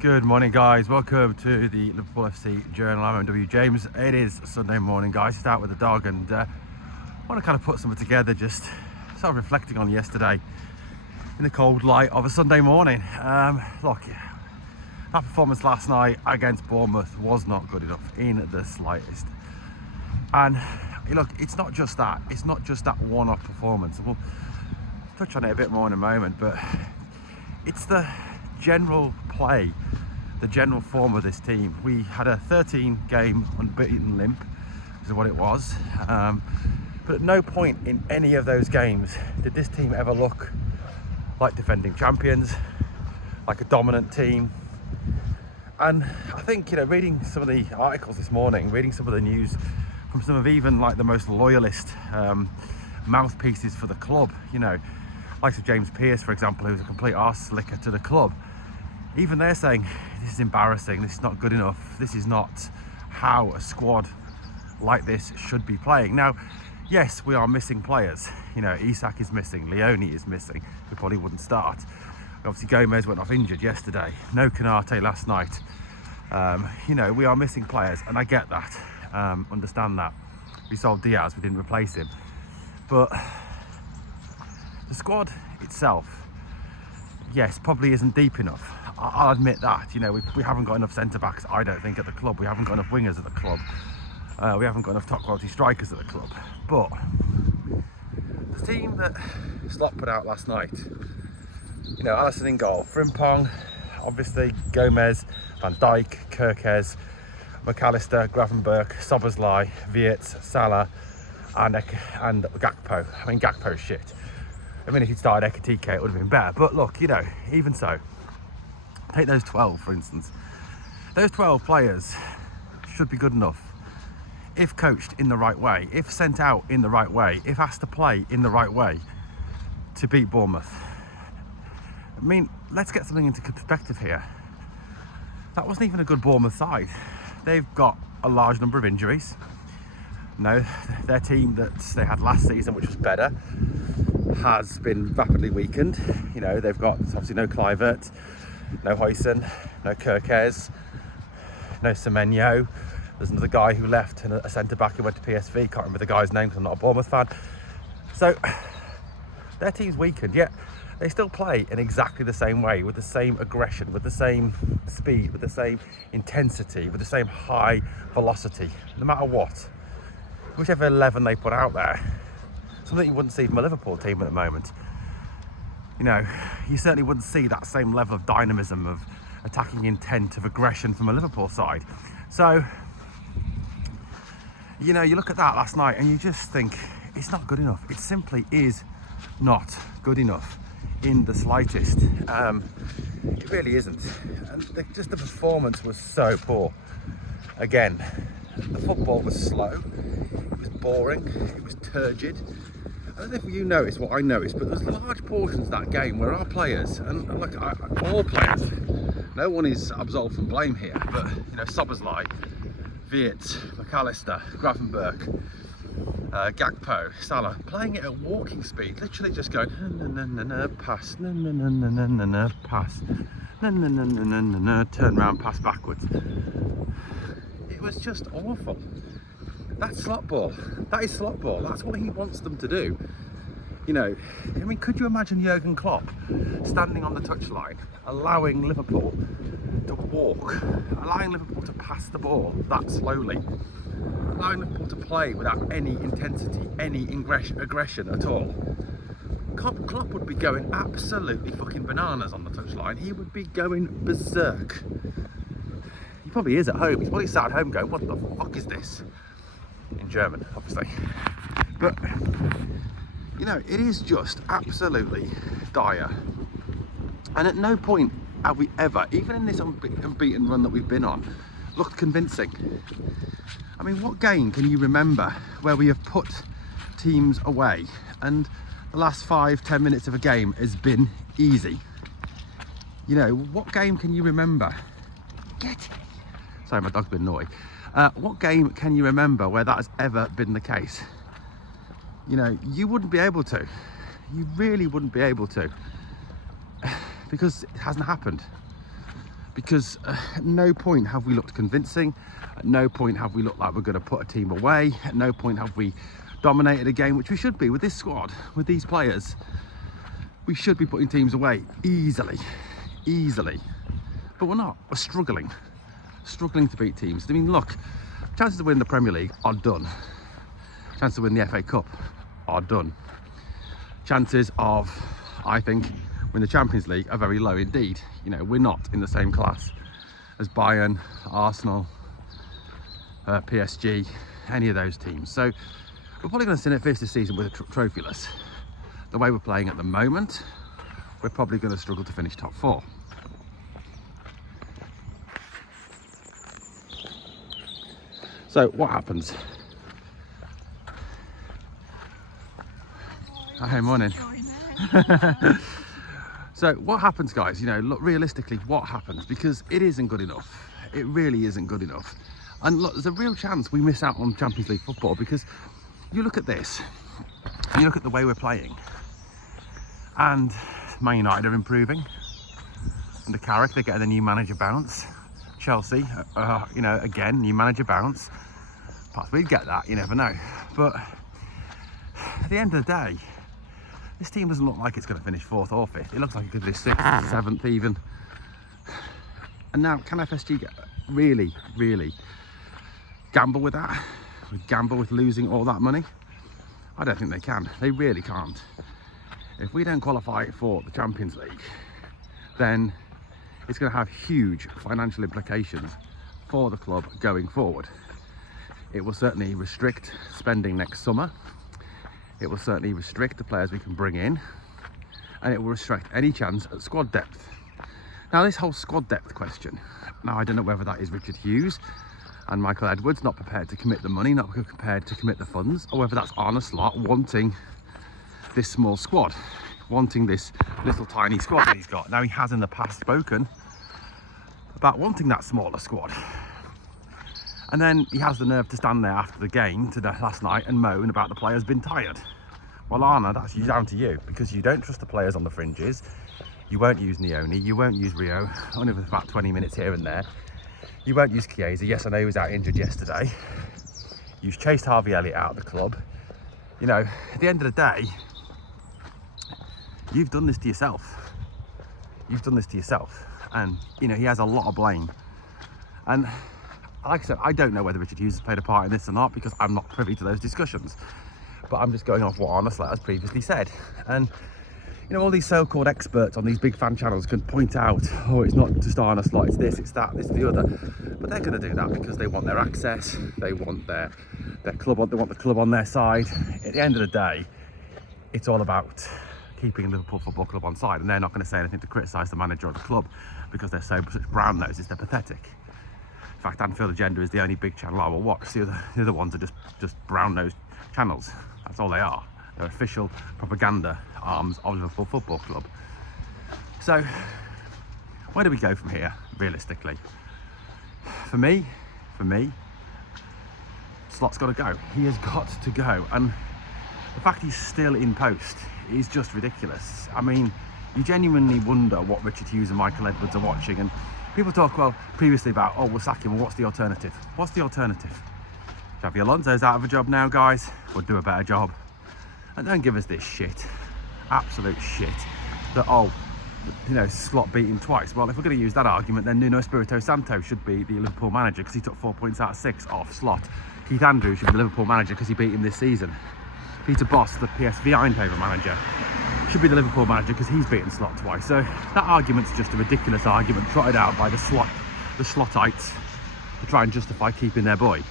Good morning, guys. Welcome to the Liverpool FC Journal. I'm MW James. It is Sunday morning, guys. Just out with the dog and want to kind of put something together, just start reflecting on yesterday in the cold light of a Sunday morning. Look, that performance last night against Bournemouth was not good enough in the slightest. And look, it's not just that. It's not just that one-off performance. We'll touch on it a bit more in a moment, but it's the general play, the general form of this team. We had a 13-game unbeaten limp, is what it was. But at no point in any of those games did this team ever look like defending champions, like a dominant team. And I think, reading some of the articles this morning, reading some of the news from some of even like the most loyalist mouthpieces for the club, likes of James Pearce, for example, who's a complete arse slicker to the club. Even they're saying, this is embarrassing, this is not good enough, this is not how a squad like this should be playing. Now, yes, we are missing players. Isak is missing, Leone is missing, who probably wouldn't start. Obviously, Gomez went off injured yesterday. No Canate last night. We are missing players, and I get that. Understand that. We sold Diaz, we didn't replace him. But the squad itself, yes, probably isn't deep enough. I'll admit that. We haven't got enough centre-backs, I don't think, at the club. We haven't got enough wingers at the club. We haven't got enough top-quality strikers at the club. But the team that Slot put out last night, Alisson in goal, Frimpong, obviously Gomez, Van Dijk, Kirkes, McAllister, Gravenberch, Szoboszlai, Wirtz, Salah, and Gakpo. I mean, Gakpo's shit. If he'd started Ekitike, it would have been better. But look, even so, take those 12, for instance. Those 12 players should be good enough if coached in the right way, if sent out in the right way, if asked to play in the right way to beat Bournemouth. Let's get something into perspective here. That wasn't even a good Bournemouth side. They've got a large number of injuries. Their team that they had last season, which was better, has been rapidly weakened. They've got obviously no Kluivert, no Huijsen, no Kirkes, no Semenyo. There's another guy who left, and a centre-back who went to PSV. Can't remember the guy's name because I'm not a Bournemouth fan. So their team's weakened, yet they still play in exactly the same way, with the same aggression, with the same speed, with the same intensity, with the same high velocity, no matter what. Whichever 11 they put out there. Something you wouldn't see from a Liverpool team at the moment. You certainly wouldn't see that same level of dynamism, of attacking intent, of aggression from a Liverpool side. So, you look at that last night and you just think, it's not good enough. It simply is not good enough in the slightest. It really isn't. And the performance was so poor. Again, the football was slow, it was boring, it was turgid. I don't know if you noticed what I noticed, but there's large portions of that game where our players, and look, all players, no one is absolved from blame here, but Szoboszlai, Wirtz, McAllister, Gravenberch, Gakpo, Salah, playing it at walking speed, literally just going pass, pass, turn round, pass backwards. It was just awful. That's slot ball. That is slot ball. That's what he wants them to do. Could you imagine Jurgen Klopp standing on the touchline, allowing Liverpool to walk, allowing Liverpool to pass the ball that slowly, allowing Liverpool to play without any intensity, any aggression at all? Klopp would be going absolutely fucking bananas on the touchline. He would be going berserk. He probably is at home. He's probably sat at home going, what the fuck is this? In German, obviously. But, it is just absolutely dire. And at no point have we ever, even in this unbeaten run that we've been on, looked convincing. What game can you remember where we have put teams away and the last 5-10 minutes of a game has been easy? What game can you remember? Sorry, my dog's been naughty. What game can you remember where that has ever been the case? You wouldn't be able to. You really wouldn't be able to. Because it hasn't happened. because at no point have we looked convincing. At no point have we looked like we're going to put a team away. At no point have we dominated a game, which we should be with this squad, with these players. We should be putting teams away easily, but we're not. We're struggling to beat teams. I mean, look, chances to win the Premier League are done. Chances to win the FA Cup are done. Chances of, I think, win the Champions League are very low indeed. You know, we're not in the same class as Bayern, Arsenal, PSG, any of those teams. So we're probably going to finish this season with a trophyless. The way we're playing at the moment, we're probably going to struggle to finish top 4. So what happens? Hi, morning. So what happens, guys? You know, look, realistically, what happens? Because it isn't good enough. It really isn't good enough. And look, there's a real chance we miss out on Champions League football, because you look at this, you look at the way we're playing, and Man United are improving under Carrick. They're getting a new manager bounce. Chelsea, you know, again, new manager bounce. Perhaps we'd get that, you never know. But at the end of the day, this team doesn't look like it's going to finish 4th or 5th. It looks like it could be 6th, 7th even. And now, can FSG really gamble with that? Gamble with losing all that money? I don't think they can. They really can't. If we don't qualify for the Champions League, then it's going to have huge financial implications for the club going forward. It will certainly restrict spending next summer. It will certainly restrict the players we can bring in, and it will restrict any chance at squad depth. Now, this whole squad depth question, now I don't know whether that is Richard Hughes and Michael Edwards not prepared to commit the money, not prepared to commit the funds, or whether that's Arne Slot wanting this small squad, wanting this little tiny squad that he's got. Now, he has in the past spoken about wanting that smaller squad. And then he has the nerve to stand there after the game last night and moan about the players being tired. Well, Arne, that's down to you, because you don't trust the players on the fringes. You won't use Nioni, you won't use Rio, only for about 20 minutes here and there. You won't use Chiesa. Yes, I know he was out injured yesterday. You've chased Harvey Elliott out of the club. You know, at the end of the day, you've done this to yourself. You've done this to yourself. And, you know, he has a lot of blame. And like I said, I don't know whether Richard Hughes has played a part in this or not, because I'm not privy to those discussions. But I'm just going off what Arne Slot has previously said. And, you know, all these so-called experts on these big fan channels can point out, oh, it's not just Arne Slot, it's this, it's that, it's the other. But they're going to do that because they want their access, they want their club, they want the club on their side. At the end of the day, it's all about keeping Liverpool Football Club on side, and they're not going to say anything to criticise the manager of the club because they're such brown noses, they're pathetic. In fact, Anfield Agenda is the only big channel I will watch. The other ones are just brown-nosed channels. That's all they are. They're official propaganda arms of Liverpool Football Club. So, where do we go from here, realistically? For me, Slot's got to go. He has got to go. And the fact he's still in post is just ridiculous. I mean, you genuinely wonder what Richard Hughes and Michael Edwards are watching. And people talk, well, previously about, oh, we'll sack him. Well, what's the alternative? What's the alternative? Xabi Alonso's out of a job now, guys. We'll do a better job. And don't give us this shit. Absolute shit. That, oh, you know, Slot beat him twice. Well, if we're going to use that argument, then Nuno Espirito Santo should be the Liverpool manager because he took 4 points out of 6 off Slot. Keith Andrews should be the Liverpool manager because he beat him this season. Peter Bosz, the PSV Eindhoven manager, should be the Liverpool manager because he's beaten Slot twice. So that argument's just a ridiculous argument trotted out by the Slotites to try and justify keeping their boy.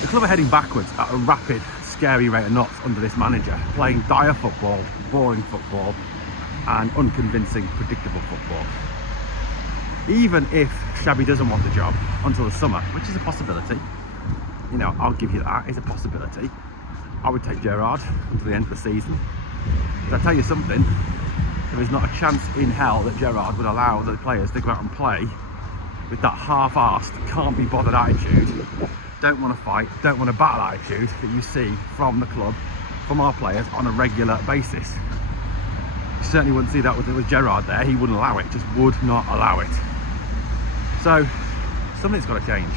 The club are heading backwards at a rapid, scary rate of knots under this manager, playing dire football, boring football, and unconvincing, predictable football. Even if Xabi doesn't want the job until the summer, which is a possibility, you know, I'll give you that, it's a possibility. I would take Gerrard until the end of the season. But I tell you something, there is not a chance in hell that Gerrard would allow the players to go out and play with that half-arsed, can't be bothered attitude, don't want to fight, don't want to battle attitude that you see from the club, from our players on a regular basis. You certainly wouldn't see that with Gerrard there. He wouldn't allow it, just would not allow it. So something's got to change.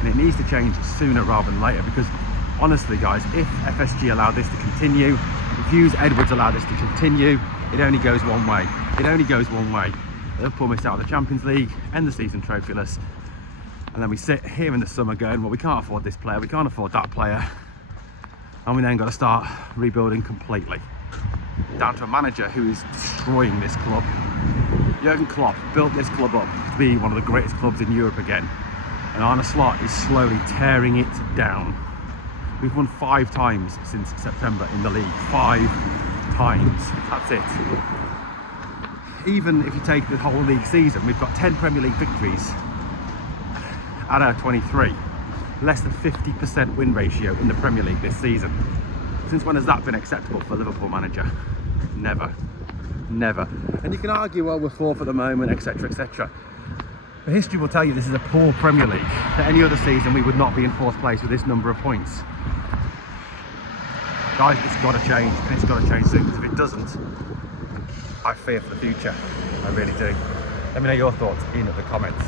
And it needs to change sooner rather than later, because honestly guys, if FSG allowed this to continue, if Hughes Edwards allowed this to continue, it only goes one way. It only goes one way. Liverpool miss out on the Champions League, end the season trophyless, and then we sit here in the summer going, well, we can't afford this player, we can't afford that player, and we then got to start rebuilding completely. Down to a manager who is destroying this club. Jurgen Klopp built this club up to be one of the greatest clubs in Europe again, and Arne Slot is slowly tearing it down. We've won 5 times since September in the league. 5 times. That's it. Even if you take the whole league season, we've got 10 Premier League victories out of 23. Less than 50% win ratio in the Premier League this season. Since when has that been acceptable for a Liverpool manager? Never. Never. And you can argue, well, we're 4th at the moment, etc, etc. But history will tell you this is a poor Premier League. That any other season we would not be in 4th place with this number of points. Guys, it's got to change, and it's got to change soon, because if it doesn't, I fear for the future. I really do. Let me know your thoughts in the comments.